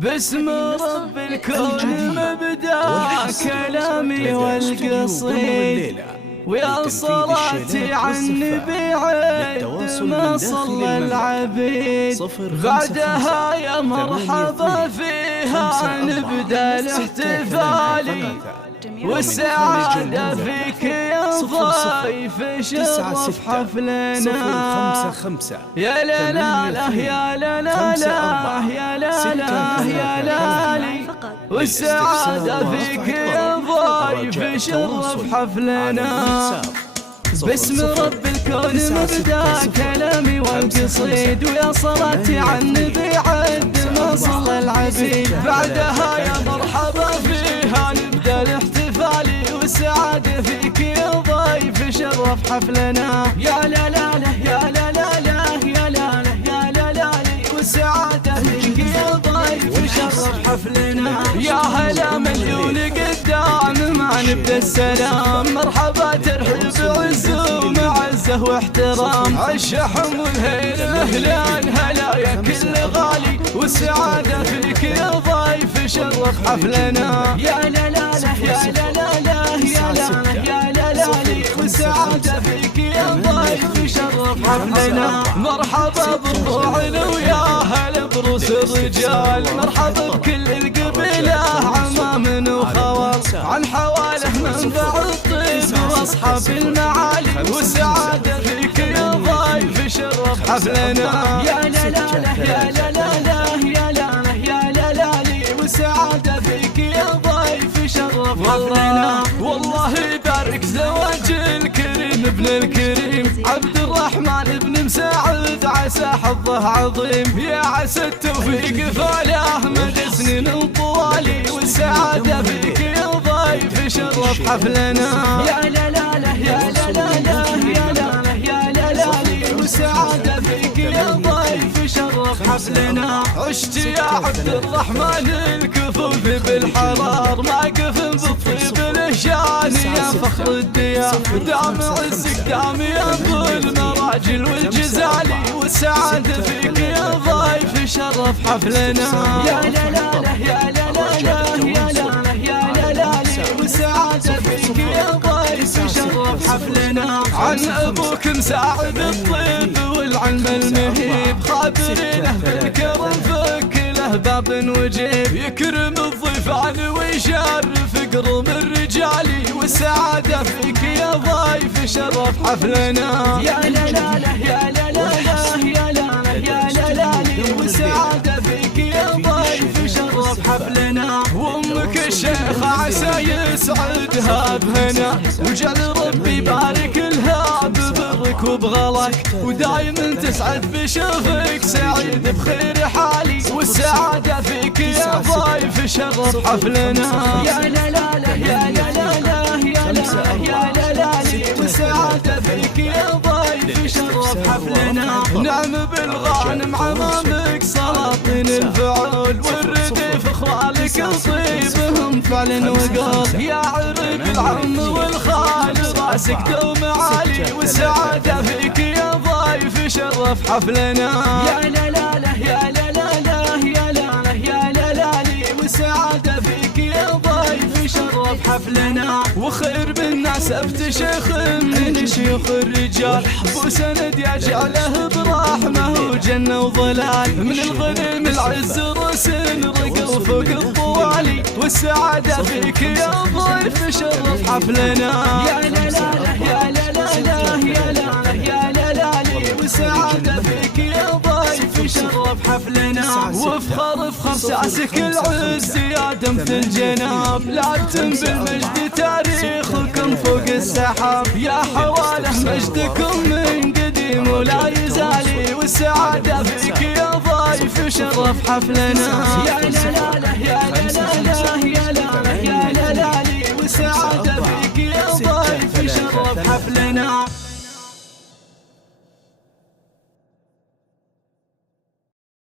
باسم رب الكون مبدأ كلامي والقصيد، ويا صلاتي على النبي عد ما صلى العبيد. بعدها يا مرحبا فيها نبدأ الاحتفال، والسعادة فيك يا ضيف شرف حفلنا. يا لا لا لا يا لا لا لا يا لا لا يا لالي، والسعادة فيك يا ضيف شرف حفلنا. باسم رب الكون مبدأ كلامي والقصيد، ويا صلاتي على النبي عد ما صلى العبيد. بعدها يا مرحبا فيها نبدأ الاحتفال، والسعادة فيك يا ضيف شرف حفلنا. يا لا لا لا يا لا لا لا يا لا لا يا لا لا، والسعادة فيك يا ضيف شرف حفلنا. يا هلا مليون قدام ما نبدا السلام، مرحبا ترحب عزه ومعزه واحترام. الشحم والهيل اهلا هلا يا كل غالي، والسعادة فيك يا ضيف شرف حفلنا. يا لا لا لا يا لا لا لا يا لا لا يا لا لا، والسعادة فيك يا ضيف شرف حفلنا. مرحبا بربوعنا ويا هلا بروس الرجال، مرحبا بكل القبيلة عمام وخوال، عن حواله منبع الطيب واصحاب المعالي، والسعادة فيك يا ضيف شرف حفلنا. يا لا لا لا يا لا لا لا يا لا لا يا لا لا، والسعادة فيك يا ضيف شرف حفلنا. والله يبارك زواج الكريم ابن الكريم عبد الرحمن بن مساعد، عسى حظه عظيم. يا عسى التوفيق فاله مدى سنين طوالي، والسعادة فيك يا ضيف شرف حفلنا. يا لا لا لا يا لا لا لا يا لا لا يا لا لا، والسعادة فيك يا ضيف شرف حفلنا. عشت يا عبد الرحمن الكفوف بالحرار، ما قفن بالطيب الهشان يا فخر الديار. دام عزك دام يا ابو المراجل والجزالي، والسعادة فيك يا ضيف شرف حفلنا. يا لا لا لا يا لا لا لا يا لا لا يا لا لا، والسعادة فيك يا ضيف شرف حفلنا. عن ابوك مساعد الطيب والعلم المهيب، خابرينه بالكرم فك له باب وجيب، يكرم الضيفان ويشرف قرم الرجالي، والسعادة فيك يا ضيف شرف حفلنا. يا لا لا لا يا لا لا لا يا لا لا يا لا لا، والسعادة فيك يا ضيف شرف حفلنا. وامك الشيخة عسى يسعدها بهنا، وجعل ربي يبارك لها ببرك وبغلك، ودايما تسعد بشوفك سعيد بخير حالي، والسعادة فيك يا ضيف شرف حفلنا. يا لا لا لا يا لا لا لا يا لا لا يا لا لا، والسعادة فيك يا ضيف شرف حفلنا. نعم بالغانم عمامك سلاطين الفعول، والرديف اخوالك طيبهم فعل وقال. يا عرب العم والخال راسك دوم عالي، والسعادة فيك يا ضيف شرف حفلنا. يا لا لا لا يا لا لا لا يا لا لا يا لا لا، والسعادة فيك يا ضيف شرف حفلنا. وخير بالناس افتشيخ من شيوخ الرجال، وسند يجعله برحمه وجنة وظلال، من الغنم العز رسن رقل فوق الطوالي، والسعادة فيك يا ضيف شرف حفلنا. يا لا لا لا يا لا لا لا يا لا لا يا لا لا، والسعادة فيك يا ضيف شرف حفلنا. وافخر فخر ساسك العز يا دمث الجناب، لعبتم بالمجد تاريخكم فوق السحاب، يا حواله مجدكم من قديم ولا يزالي، والسعادة فيك يا ضيف شرف حفلنا. يا لا لا لا يا لا لا لا